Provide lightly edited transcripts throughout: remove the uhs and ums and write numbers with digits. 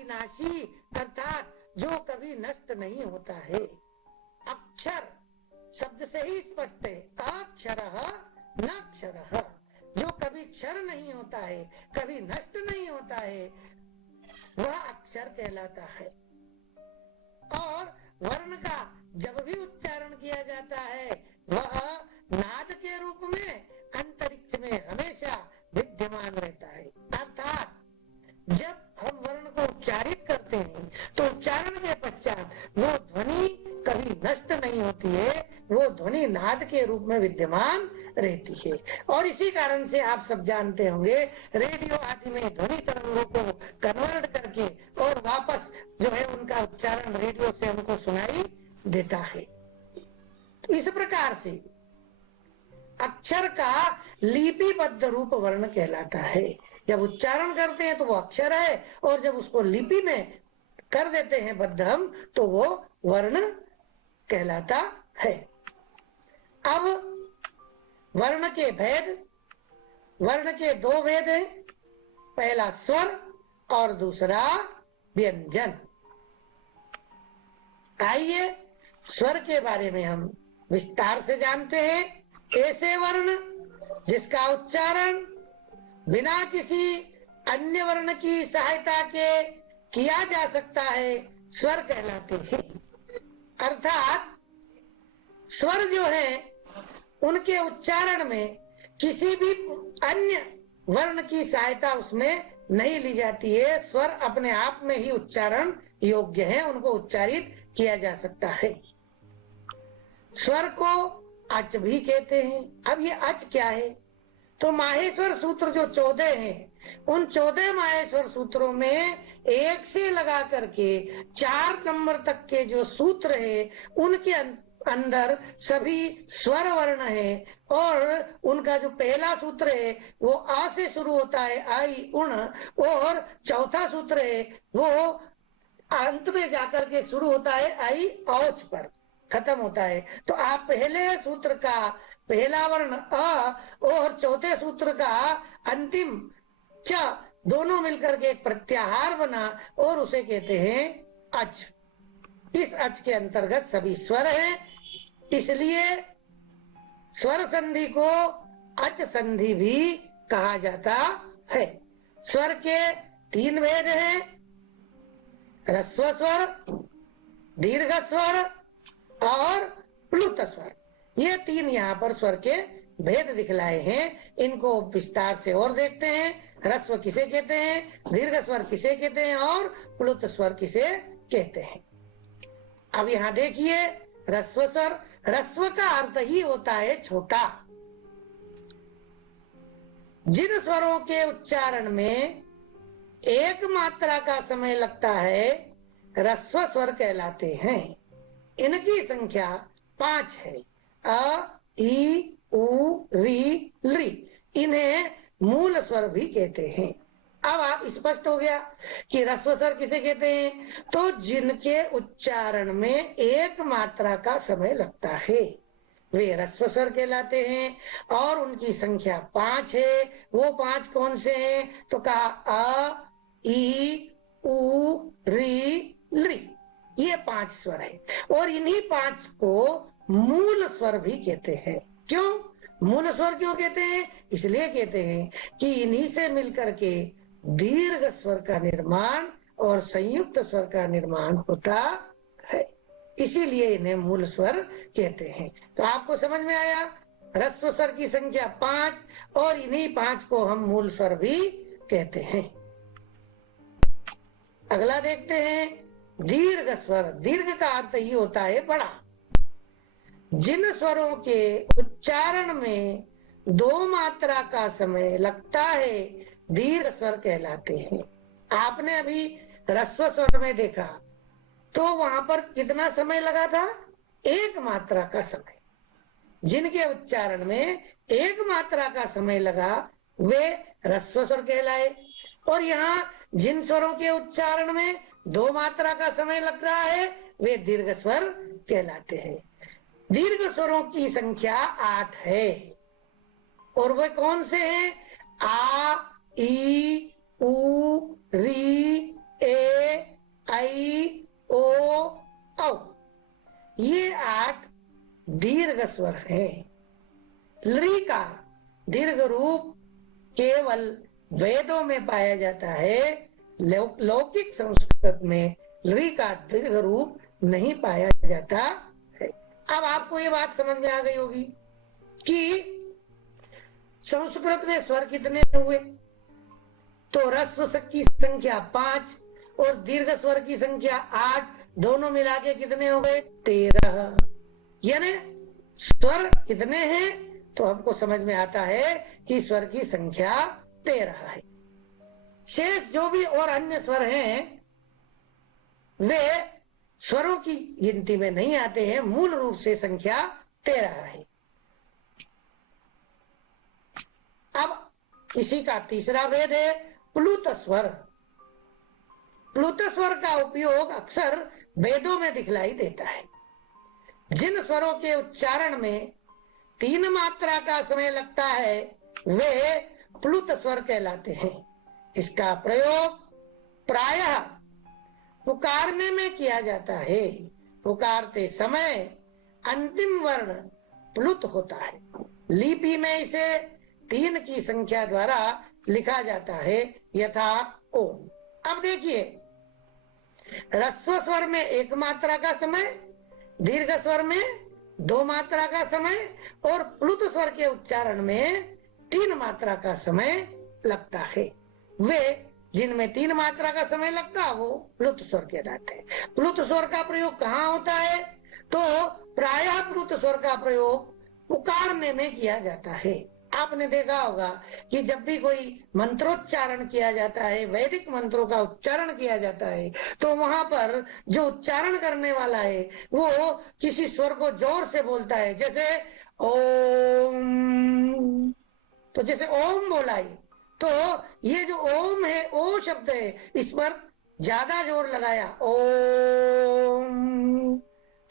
अविनाशी अर्थात जो कभी नष्ट नहीं होता है। अक्षर शब्द से ही स्पष्ट है, अक्षरः न क्षरः, जो कभी क्षर नहीं होता है, कभी नष्ट नहीं होता है, वह अक्षर कहलाता है। और वर्ण का जब भी उच्चारण किया जाता है वह नाद के रूप में अंतरिक्ष में हमेशा विद्यमान रहता है। अर्थात जब हम वर्ण को उच्चारित करते हैं तो उच्चारण के पश्चात वो ध्वनि कभी नष्ट नहीं होती है, वो ध्वनि नाद के रूप में विद्यमान रहती है। और इसी कारण से आप सब जानते होंगे रेडियो आदि में ध्वनि तरंगों को कन्वर्ट करके और वापस जो है उनका उच्चारण रेडियो से हमको सुनाई देता है। तो इस प्रकार से अक्षर का लिपिबद्ध रूप वर्ण कहलाता है। जब उच्चारण करते हैं तो वो अक्षर है, और जब उसको लिपि में कर देते हैं बद्ध हम, तो वो वर्ण कहलाता है। अब वर्ण के भेद, वर्ण के दो भेद हैं, पहला स्वर और दूसरा व्यंजन। आइए स्वर के बारे में हम विस्तार से जानते हैं। ऐसे वर्ण जिसका उच्चारण बिना किसी अन्य वर्ण की सहायता के किया जा सकता है स्वर कहलाते हैं। अर्थात स्वर जो है उनके उच्चारण में किसी भी अन्य वर्ण की सहायता उसमें नहीं ली जाती है। स्वर अपने आप में ही उच्चारण योग्य है, उनको उच्चारित किया जा सकता है। स्वर को अच भी कहते हैं। अब ये अच क्या है? तो माहेश्वर सूत्र जो 14 हैं, उन 14 माहेश्वर सूत्रों में एक से लगा करके 4 नंबर तक के जो सूत्र है उनके अंदर सभी स्वर वर्ण है। और उनका जो पहला सूत्र है वो आ से शुरू होता है, आई उण, और चौथा सूत्र है वो अंत में जाकर के शुरू होता है आई औच पर खत्म होता है। तो आप पहले सूत्र का पहला वर्ण अ और चौथे सूत्र का अंतिम च दोनों मिलकर के एक प्रत्याहार बना और उसे कहते हैं अच। इस अच के अंतर्गत सभी स्वर हैं, इसलिए स्वर संधि को अच संधि भी कहा जाता है। स्वर के 3 भेद हैं, ह्रस्व स्वर, दीर्घ स्वर और प्लुत स्वर। ये 3 यहाँ पर स्वर के भेद दिखलाए हैं। इनको विस्तार से और देखते हैं। ह्रस्व किसे कहते हैं, दीर्घ स्वर किसे कहते हैं और प्लुत स्वर किसे कहते हैं। अब यहाँ देखिए ह्रस्व स्वर, ह्रस्व का अर्थ ही होता है छोटा। जिन स्वरों के उच्चारण में एक मात्रा का समय लगता है ह्रस्व स्वर कहलाते हैं। इनकी संख्या 5 है, अ, ई, उ, री, लृ। इन्हें मूल स्वर भी कहते हैं। अब आप स्पष्ट हो गया कि ह्रस्व स्वर किसे कहते हैं, तो जिनके उच्चारण में एक मात्रा का समय लगता है वे ह्रस्व स्वर कहलाते हैं। और उनकी संख्या 5 है। वो 5 कौन से हैं, तो कहा अ, ई, उ, री, लृ। ये 5 स्वर है और इन्हीं 5 को मूल स्वर भी कहते हैं। क्यों मूल स्वर क्यों कहते हैं? इसलिए कहते हैं कि इन्हीं से मिलकर के दीर्घ स्वर का निर्माण और संयुक्त स्वर का निर्माण होता है, इसीलिए इन्हें मूल स्वर कहते हैं। तो आपको समझ में आया, ह्रस्व स्वर की संख्या 5 और इन्हीं 5 को हम मूल स्वर भी कहते हैं। अगला देखते हैं दीर्घ स्वर। दीर्घ का अर्थ ही होता है बड़ा। जिन स्वरों के उच्चारण में 2 मात्रा का समय लगता है दीर्घ स्वर कहलाते हैं। आपने अभी ह्रस्व स्वर में देखा तो वहां पर कितना समय लगा था, 1 मात्रा का समय। जिनके उच्चारण में 1 मात्रा का समय लगा वे ह्रस्व स्वर कहलाए। और यहाँ जिन स्वरों के उच्चारण में 2 मात्रा का समय लग रहा है वे दीर्घ स्वर कहलाते हैं। दीर्घ स्वरों की संख्या 8 है और वे कौन से हैं, आ, ई, उ, री, ए, दीर्घ स्वर है। लृ का दीर्घ रूप केवल वेदों में पाया जाता है, लौकिक संस्कृत में लृ का दीर्घ रूप नहीं पाया जाता है। अब आपको ये बात समझ में आ गई होगी कि संस्कृत में स्वर कितने हुए, तो ह्रस्व की संख्या 5 और दीर्घ स्वर की संख्या 8, दोनों मिला के कितने हो गए? 13। यानी स्वर कितने हैं तो हमको समझ में आता है कि स्वर की संख्या 13 है। शेष जो भी और अन्य स्वर हैं वे स्वरों की गिनती में नहीं आते हैं, मूल रूप से संख्या 13 है। अब इसी का तीसरा भेद है प्लुत स्वर। प्लुत स्वर का उपयोग अक्सर वेदों में दिखलाई देता है। जिन स्वरों के उच्चारण में 3 मात्रा का समय लगता है वे प्लुत स्वर कहलाते हैं। इसका प्रयोग प्रायः पुकारने में किया जाता है। पुकारते समय अंतिम वर्ण प्लुत होता है। लिपि में इसे 3 की संख्या द्वारा लिखा जाता है, यथा ओम। अब देखिए, ह्रस्व स्वर में 1 मात्रा का समय, दीर्घ स्वर में 2 मात्रा का समय और प्लुत स्वर के उच्चारण में 3 मात्रा का समय लगता है। वे जिनमें 3 मात्रा का समय लगता है वो प्लुत स्वर कहलाते हैं। प्लुत स्वर का प्रयोग कहाँ होता है? तो प्रायः प्लुत स्वर का प्रयोग पुकारने में किया जाता है। आपने देखा होगा कि जब भी कोई मंत्रोच्चारण किया जाता है, वैदिक मंत्रों का उच्चारण किया जाता है, तो वहां पर जो उच्चारण करने वाला है वो किसी स्वर को जोर से बोलता है, जैसे ओम। तो जैसे ओम बोला है, तो ये जो ओम है, ओ शब्द है, इस पर ज्यादा जोर लगाया, ओम,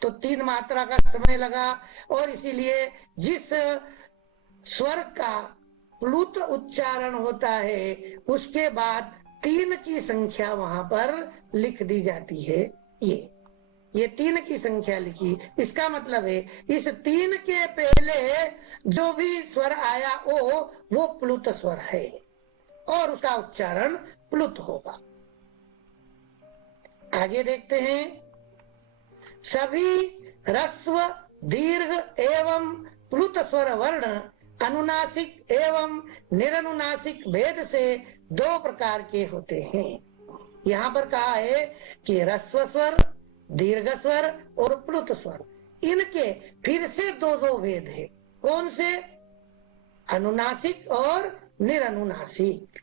तो 3 मात्रा का समय लगा। और इसीलिए जिस स्वर का प्लुत उच्चारण होता है उसके बाद 3 की संख्या वहां पर लिख दी जाती है। ये 3 की संख्या लिखी, इसका मतलब है इस 3 के पहले जो भी स्वर आया वो प्लुत स्वर है और उसका उच्चारण प्लुत होगा। आगे देखते हैं, सभी ह्रस्व, दीर्घ एवं प्लुत स्वर वर्ण अनुनासिक एवं निरनुनासिक भेद से 2 प्रकार के होते हैं। यहाँ पर कहा है कि ह्रस्व स्वर, दीर्घ स्वर और प्लुत स्वर, इनके फिर से 2 भेद है। कौन से? अनुनासिक और निरनुनासिक।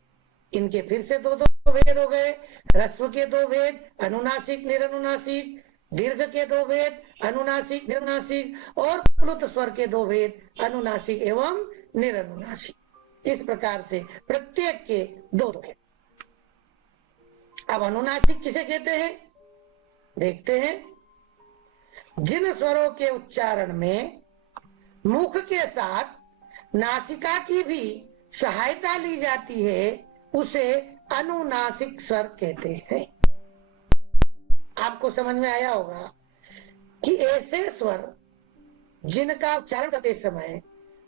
इनके फिर से 2 भेद हो गए। ह्रस्व के 2 भेद, अनुनासिक निरनुनासिक, दीर्घ के 2 भेद, अनुनासिक निरनुनासिक, और प्लुत स्वर के 2 भेद, अनुनासिक एवं निरनुनासिक। इस प्रकार से प्रत्येक के 2 भेद। अब अनुनासिक किसे कहते हैं देखते हैं। जिन स्वरों के उच्चारण में मुख के साथ नासिका की भी सहायता ली जाती है उसे अनुनासिक स्वर कहते हैं। आपको समझ में आया होगा कि ऐसे स्वर जिनका उच्चारण करते समय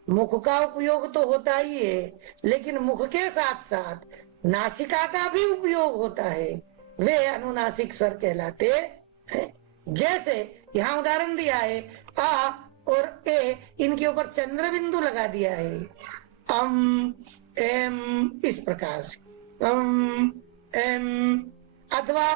मुख का उपयोग तो होता ही है, लेकिन मुख के साथ साथ नासिका का भी उपयोग होता है, वे अनुनासिक स्वर कहलाते हैं। जैसे यहाँ उदाहरण दिया है, आ और ए, इनके ऊपर चंद्र बिंदु लगा दिया है, अम एम, इस प्रकार से अम एम। अथवा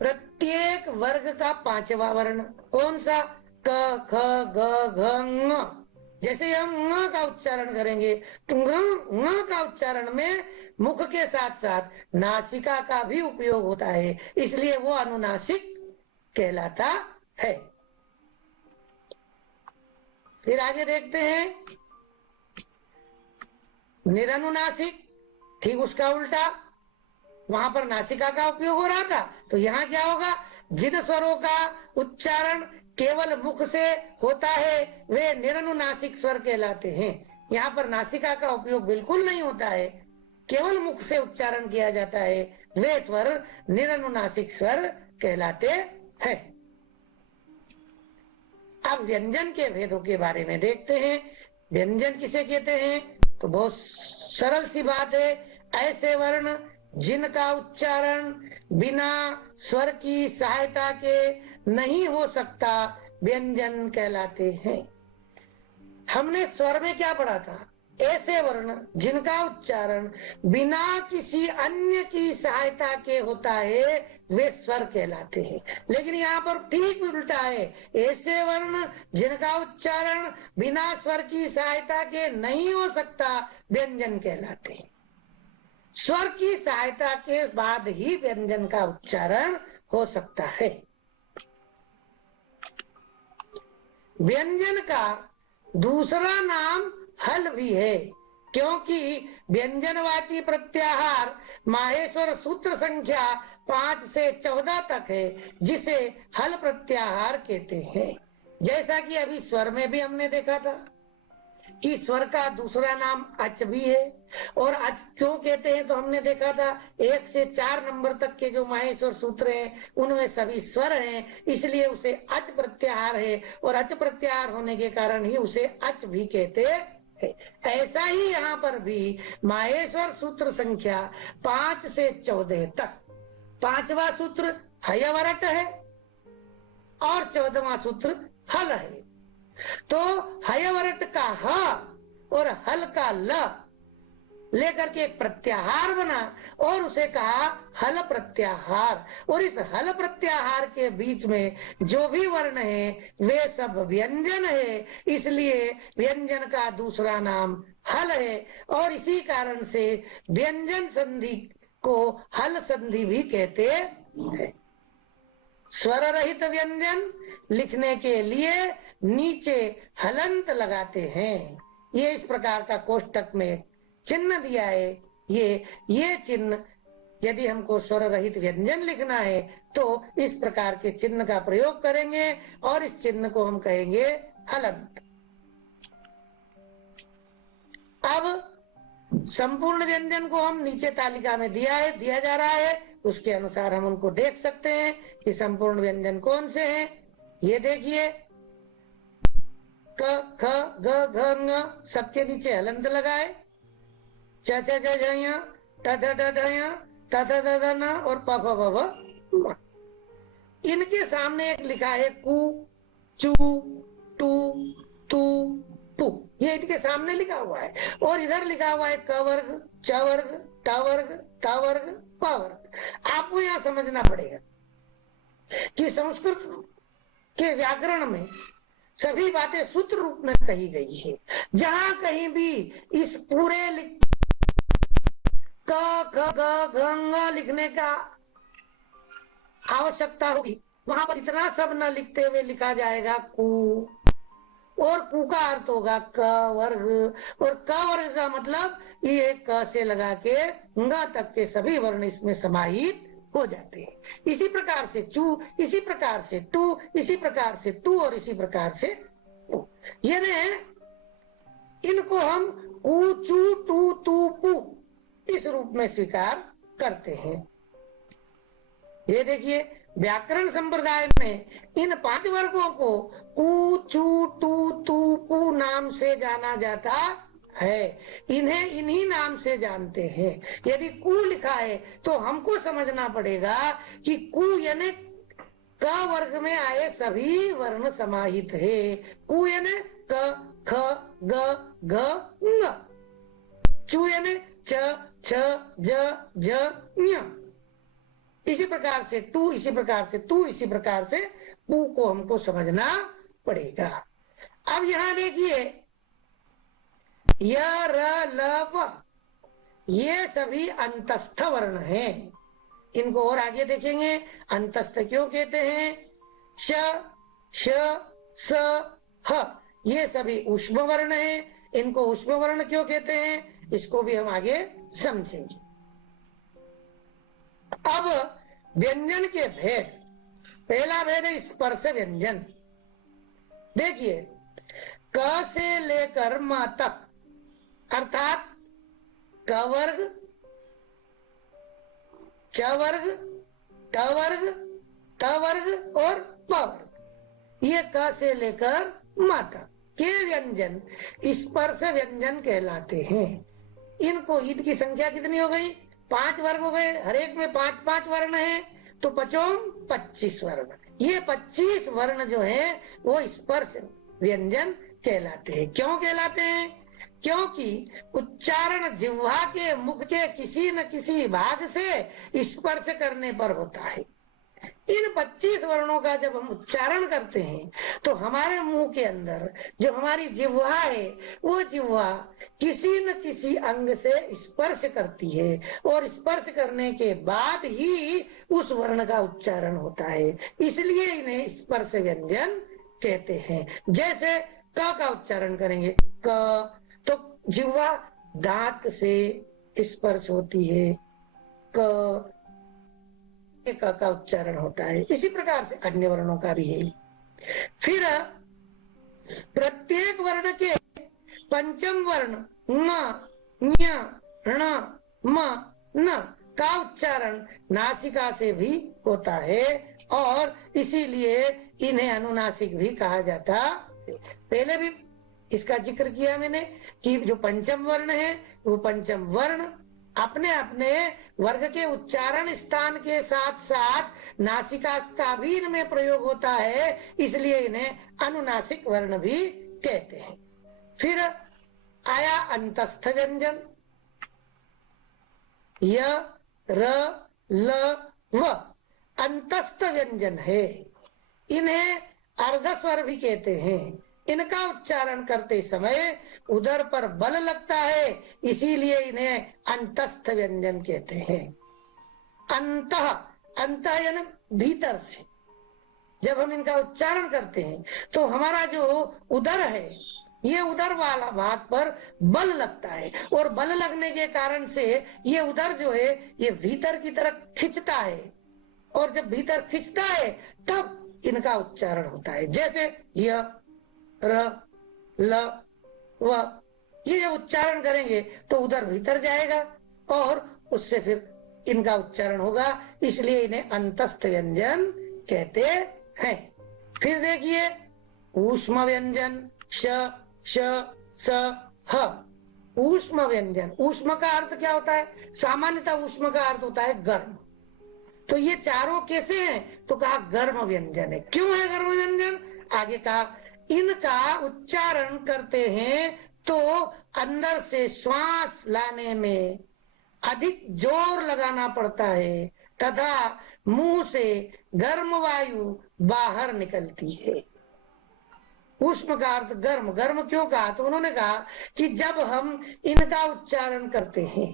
प्रत्येक वर्ग का 5वां वर्ण कौन सा? क, ख, ग, घ, ङ। जैसे हम ङ का उच्चारण करेंगे तो ङ का उच्चारण में मुख के साथ साथ नासिका का भी उपयोग होता है, इसलिए वो अनुनासिक कहलाता है। फिर आगे देखते हैं, निरनुनासिक, ठीक उसका उल्टा। वहां पर नासिका का उपयोग हो रहा था, तो यहाँ क्या होगा? जिन स्वरों का उच्चारण केवल मुख से होता है वे निरनुनासिक स्वर कहलाते हैं। यहाँ पर नासिका का उपयोग बिल्कुल नहीं होता है, केवल मुख से उच्चारण किया जाता है, वे स्वर निरनुनासिक स्वर कहलाते हैं। अब व्यंजन के भेदों के बारे में देखते हैं। व्यंजन किसे कहते हैं? तो बहुत सरल सी बात है, ऐसे वर्ण जिनका उच्चारण बिना स्वर की सहायता के नहीं हो सकता, व्यंजन कहलाते हैं। हमने स्वर में क्या पढ़ा था? ऐसे वर्ण जिनका उच्चारण बिना किसी अन्य की सहायता के होता है, वे स्वर कहलाते हैं। लेकिन यहाँ पर ठीक उल्टा है, ऐसे वर्ण जिनका उच्चारण बिना स्वर की सहायता के नहीं हो सकता, व्यंजन कहलाते हैं। स्वर की सहायता के बाद ही व्यंजन का उच्चारण हो सकता है। व्यंजन का दूसरा नाम हल भी है, क्योंकि व्यंजनवाची प्रत्याहार माहेश्वर सूत्र संख्या 5 से 14 तक है, जिसे हल प्रत्याहार कहते हैं। जैसा कि अभी स्वर में भी हमने देखा था कि स्वर का दूसरा नाम अच भी है। और अच क्यों कहते हैं, तो हमने देखा था 1 से 4 नंबर तक के जो माहेश्वर सूत्र हैं, उनमें सभी स्वर हैं, इसलिए उसे अच प्रत्याहार है, और अच प्रत्याहार होने के कारण ही उसे अच भी कहते हैं। ऐसा ही यहाँ पर भी माहेश्वर सूत्र संख्या 5 से 14 तक, 5वां सूत्र हयवरट है और 14वां सूत्र हल है। तो हयवरट का ह और हल का ल लेकर के एक प्रत्याहार बना और उसे कहा हल प्रत्याहार। और इस हल प्रत्याहार के बीच में जो भी वर्ण है वे सब व्यंजन है, इसलिए व्यंजन का दूसरा नाम हल है। और इसी कारण से व्यंजन संधि को हल संधि भी कहते हैं। स्वर रहित व्यंजन लिखने के लिए नीचे हलंत लगाते हैं। ये इस प्रकार का कोष्टक में चिन्ह दिया है। ये चिन्ह यदि हमको स्वर रहित व्यंजन लिखना है तो इस प्रकार के चिन्ह का प्रयोग करेंगे और इस चिन्ह को हम कहेंगे हलंत। अब संपूर्ण व्यंजन को हम नीचे तालिका में दिया जा रहा है, उसके अनुसार हम उनको देख सकते हैं कि संपूर्ण व्यंजन कौन से हैं। ये देखिए, क ख ग घ ङ सबके नीचे हलंत लगाए, च च ज झ ञ ट ठ ड ढ ञ त थ द ध न और प फ ब भ म। इनके सामने एक लिखा है कु, चू, टू, तू, पू, ये इनके सामने लिखा हुआ है। और इधर लिखा हुआ है क वर्ग, च वर्ग, ट वर्ग, त वर्ग, प वर्ग। आपको यहाँ समझना पड़ेगा कि संस्कृत के व्याकरण में सभी बातें सूत्र रूप में कही गई है। जहां कहीं भी इस पूरे क ख ग घ ङ लिखने का आवश्यकता होगी, वहां पर इतना सब न लिखते हुए लिखा जाएगा कु, और कु का अर्थ होगा क वर्ग, और क वर्ग का मतलब ये क से लगा के ङ तक के सभी वर्ण इसमें समाहित हो जाते हैं। इसी प्रकार से चू, इसी प्रकार से टू, इसी प्रकार से तू, और इसी प्रकार से पू। यानी इनको हम कु, चू, टू, तू, पू इस रूप में स्वीकार करते हैं। ये देखिए, व्याकरण संप्रदाय में इन 5 वर्गों को कु, चू, टू, तू, पू नाम से जाना जाता है। इन्हें इन्हीं नाम से जानते हैं। यदि कु लिखा है तो हमको समझना पड़ेगा कि कु यानी क वर्ग में आए सभी वर्ण समाहित है। कु यानी क, ख, ग, घ, ङ। चू यानी च, छ, ज, झ, ञ। इसी प्रकार से टू, इसी प्रकार से तू, इसी प्रकार से पू को हमको समझना पड़ेगा। अब यहां देखिए, य, र, ल, व ये सभी अंतस्थ वर्ण हैं। इनको और आगे देखेंगे, अंतस्थ क्यों कहते हैं। श, श, स, ह ये सभी ऊष्म वर्ण हैं। इनको ऊष्म वर्ण क्यों कहते हैं, इसको भी हम आगे समझेंगे। अब व्यंजन के भेद। पहला भेद है स्पर्श व्यंजन। देखिए, क से लेकर म तक, अर्थात क वर्ग, च वर्ग, ट वर्ग, त वर्ग और प वर्ग, ये क से लेकर म तक के व्यंजन स्पर्श व्यंजन कहलाते हैं। इनको इनकी संख्या कितनी हो गई? 5 वर्ग हो गए, हर एक में 5-5 वर्ण है, तो 25 वर्ण। ये 25 वर्ण जो है वो स्पर्श व्यंजन कहलाते हैं। क्यों कहलाते हैं? क्योंकि उच्चारण जिह्वा के मुख के किसी न किसी भाग से स्पर्श करने पर होता है। इन 25 वर्णों का जब हम उच्चारण करते हैं तो हमारे मुंह के अंदर जो हमारी जिह्वा है वो जिह्वा किसी न किसी अंग से स्पर्श करती है और स्पर्श करने के बाद ही उस वर्ण का उच्चारण होता है, इसलिए इन्हें स्पर्श व्यंजन कहते हैं। जैसे क का उच्चारण करेंगे, क, तो जिह्वा दांत से स्पर्श होती है, क का उच्चारण होता है। इसी प्रकार से अन्य वर्णों का भी है। फिर प्रत्येक वर्ण के पंचम वर्ण न, ञ, ण, म, न का उच्चारण नासिका से भी होता है और इसीलिए इन्हें अनुनासिक भी कहा जाता है। पहले भी इसका जिक्र किया मैंने कि जो पंचम वर्ण है वो पंचम वर्ण अपने अपने वर्ग के उच्चारण स्थान के साथ साथ नासिका का भी इनमें प्रयोग होता है, इसलिए इन्हें अनुनासिक वर्ण भी कहते हैं। फिर आया अंतस्थ व्यंजन, य, र, ल, व अंतस्थ व्यंजन है। इन्हें अर्धस्वर भी कहते हैं। इनका उच्चारण करते समय उदर पर बल लगता है, इसीलिए इन्हें अंतस्थ व्यंजन कहते हैं। अंतः, अंतः यानी भीतर से जब हम इनका उच्चारण करते हैं तो हमारा जो उदर है ये उदर वाला भाग पर बल लगता है और बल लगने के कारण से ये उदर जो है ये भीतर की तरफ खिंचता है और जब भीतर खिंचता है तब इनका उच्चारण होता है। जैसे य, र, ल, व, ये जब उच्चारण करेंगे तो उधर भीतर जाएगा और उससे फिर इनका उच्चारण होगा, इसलिए इन्हें अंतस्थ व्यंजन कहते हैं। फिर देखिए ऊष्म व्यंजन, श, श, स, ह। ऊष्म व्यंजन, ऊष्म का अर्थ क्या होता है? सामान्यतः ऊष्म का अर्थ होता है गर्म। तो ये चारों कैसे हैं? तो कहा गर्म व्यंजन है। क्यों है गर्म व्यंजन? आगे कहा इनका उच्चारण करते हैं तो अंदर से श्वास लाने में अधिक जोर लगाना पड़ता है तथा मुंह से गर्म वायु बाहर निकलती है। उष्म का अर्थ गर्म। गर्म क्यों कहा? तो उन्होंने कहा कि जब हम इनका उच्चारण करते हैं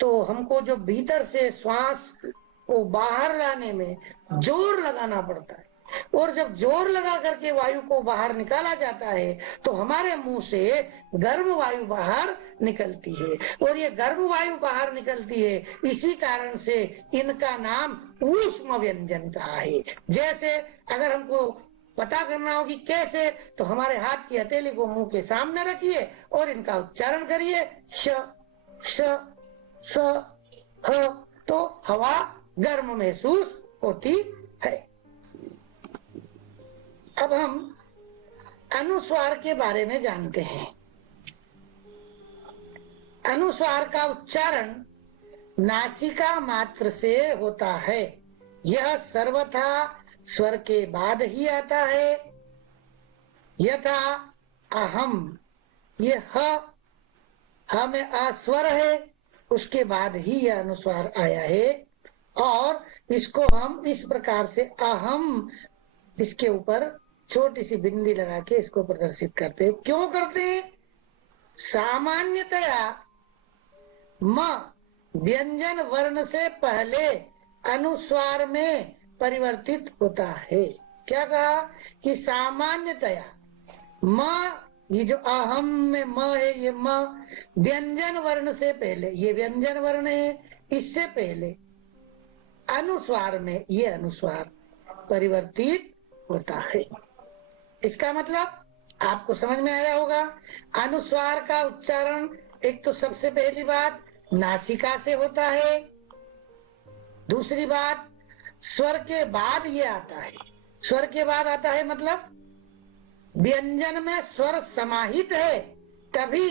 तो हमको जो भीतर से श्वास को बाहर लाने में जोर लगाना पड़ता है और जब जोर लगा करके वायु को बाहर निकाला जाता है तो हमारे मुंह से गर्म वायु बाहर निकलती है और ये गर्म वायु बाहर निकलती है, इसी कारण से इनका नाम ऊष्म व्यंजन कहा है। जैसे अगर हमको पता करना हो कि कैसे, तो हमारे हाथ की हथेली को मुंह के सामने रखिए और इनका उच्चारण करिए, श, श, स, ह, तो हवा गर्म महसूस होती है। अब हम अनुस्वार के बारे में जानते हैं। अनुस्वार का उच्चारण नासिका मात्र से होता है। यह सर्वथा स्वर के बाद ही आता है। यथा अहम, ये ह में अस्वर है, उसके बाद ही यह अनुस्वार आया है और इसको हम इस प्रकार से अहम, इसके ऊपर छोटी सी बिंदी लगा के इसको प्रदर्शित करते हैं। क्यों करते हैं? सामान्यतया म व्यंजन वर्ण से पहले अनुस्वार में परिवर्तित होता है। क्या कहा? कि सामान्यतया म, ये जो अहम में म है, ये म व्यंजन वर्ण से पहले, ये व्यंजन वर्ण है, इससे पहले अनुस्वार में ये अनुस्वार परिवर्तित होता है। इसका मतलब आपको समझ में आया होगा। अनुस्वार का उच्चारण एक तो सबसे पहली बात नासिका से होता है, दूसरी बात स्वर के बाद ये आता है स्वर के बाद आता है मतलब व्यंजन में स्वर समाहित है तभी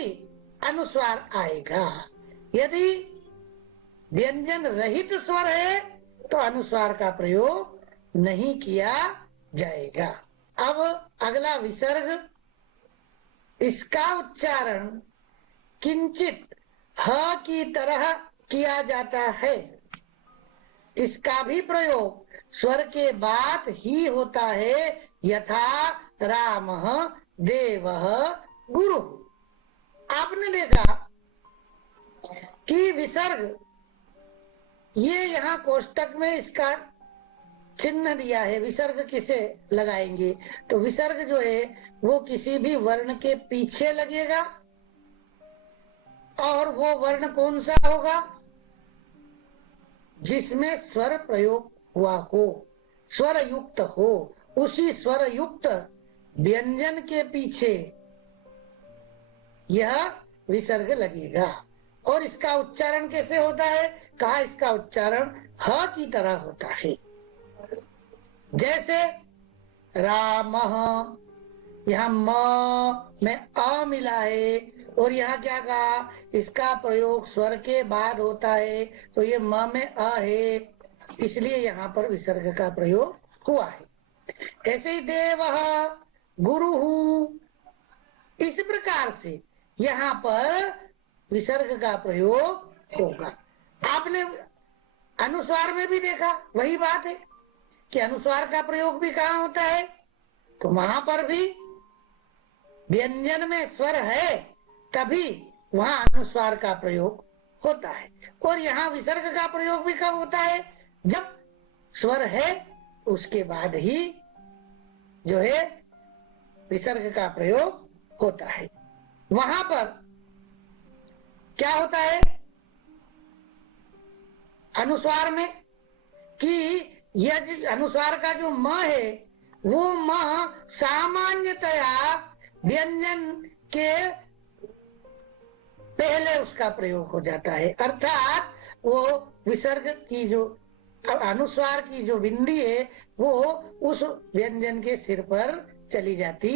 अनुस्वार आएगा। यदि व्यंजन रहित स्वर है तो अनुस्वार का प्रयोग नहीं किया जाएगा। अब अगला विसर्ग, इसका उच्चारण किंचित ह की तरह किया जाता है। इसका भी प्रयोग स्वर के बाद ही होता है, यथा रामः देवः गुरु। आपने देखा कि विसर्ग, ये यहाँ कोष्टक में इसका चिन्ह दिया है। विसर्ग किसे लगाएंगे? तो विसर्ग जो है वो किसी भी वर्ण के पीछे लगेगा, और वो वर्ण कौन सा होगा? जिसमें स्वर प्रयोग हुआ हो, स्वर युक्त हो, उसी स्वर युक्त व्यंजन के पीछे यह विसर्ग लगेगा। और इसका उच्चारण कैसे होता है? कहा इसका उच्चारण ह की तरह होता है। जैसे रामः, यहाँ म में अ मिला है, और यहाँ क्या कहा? इसका प्रयोग स्वर के बाद होता है, तो ये म में अ है, इसलिए यहाँ पर विसर्ग का प्रयोग हुआ है। ऐसे ही देवः, गुरुः, इस प्रकार से यहाँ पर विसर्ग का प्रयोग होगा। आपने अनुस्वार में भी देखा वही बात है कि अनुस्वार का प्रयोग भी कहाँ होता है? तो वहां पर भी व्यंजन में स्वर है तभी वहां अनुस्वार का प्रयोग होता है। और यहाँ विसर्ग का प्रयोग भी कब होता है? जब स्वर है उसके बाद ही जो है विसर्ग का प्रयोग होता है। वहां पर क्या होता है अनुस्वार में कि यह अनुस्वार का जो म है वो म सामान्यतया व्यंजन के पहले उसका प्रयोग हो जाता है, अर्थात वो विसर्ग की जो अनुस्वार की जो बिंदी है वो उस व्यंजन के सिर पर चली जाती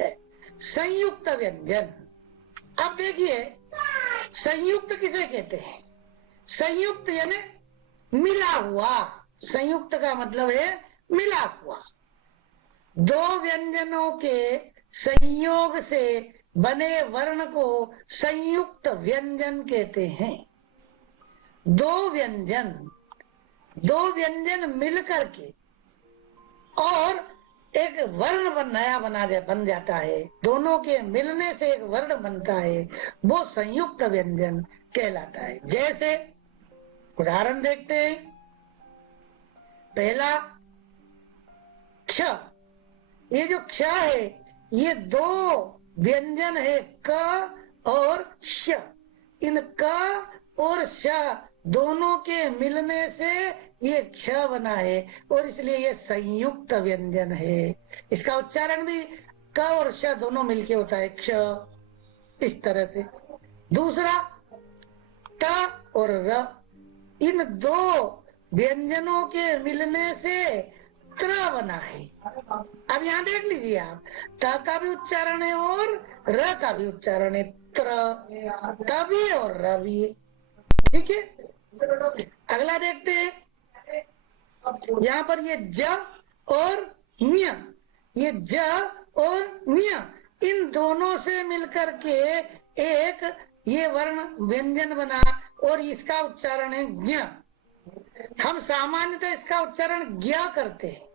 है। संयुक्त व्यंजन, अब देखिए संयुक्त किसे कहते हैं? संयुक्त यानी मिला हुआ। संयुक्त का मतलब है मिला हुआ। दो व्यंजनों के संयोग से बने वर्ण को संयुक्त व्यंजन कहते हैं। दो व्यंजन मिलकर के और एक वर्ण बन जाता है, दोनों के मिलने से एक वर्ण बनता है, वो संयुक्त व्यंजन कहलाता है। जैसे उदाहरण देखते हैं, पहला क्ष, ये जो क्ष है ये दो व्यंजन है क और श। इन क और श दोनों के मिलने से ये क्ष बना है और इसलिए ये संयुक्त व्यंजन है। इसका उच्चारण भी क और श दोनों मिलके होता है क्ष, इस तरह से। दूसरा ट और र, इन दो व्यंजनों के मिलने से त्र बना है। अब यहाँ देख लीजिए आप, त का भी उच्चारण है और र का भी उच्चारण है, त्र, त भी है और र भी है। ठीक है, अगला देखते हैं, यहाँ पर ये ज और न्य, ये ज और न्य, इन दोनों से मिलकर के एक ये वर्ण व्यंजन बना और इसका उच्चारण है ज्ञ। हम सामान्यतः इसका उच्चारण ज्ञ करते हैं,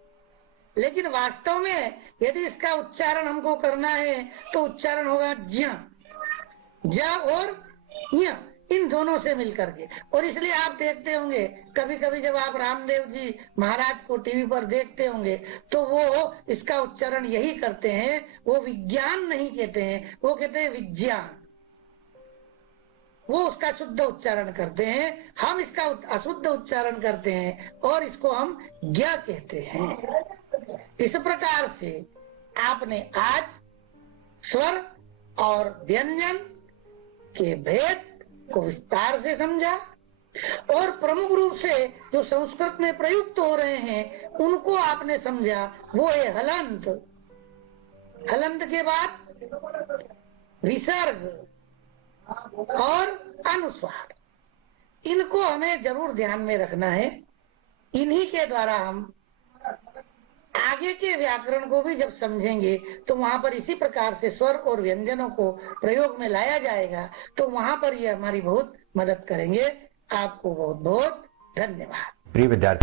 लेकिन वास्तव में यदि इसका उच्चारण हमको करना है तो उच्चारण होगा ज्ञ, ज और ञ, इन दोनों से मिलकर के। और इसलिए आप देखते होंगे कभी कभी जब आप रामदेव जी महाराज को टीवी पर देखते होंगे तो वो इसका उच्चारण यही करते हैं, वो विज्ञान नहीं कहते हैं, वो कहते हैं विज्ञान, वो उसका शुद्ध उच्चारण करते हैं। हम इसका अशुद्ध उच्चारण करते हैं और इसको हम ज्ञ कहते हैं। इस प्रकार से आपने आज स्वर और व्यंजन के भेद को विस्तार से समझा। और प्रमुख रूप से जो संस्कृत में प्रयुक्त हो रहे हैं उनको आपने समझा, वो है हलंत। हलंत के बाद विसर्ग और अनुस्वार, इनको हमें जरूर ध्यान में रखना है। इन्हीं के द्वारा हम आगे के व्याकरण को भी जब समझेंगे तो वहां पर इसी प्रकार से स्वर और व्यंजनों को प्रयोग में लाया जाएगा, तो वहां पर ये हमारी बहुत मदद करेंगे। आपको बहुत बहुत धन्यवाद। प्रिय विद्यार्थी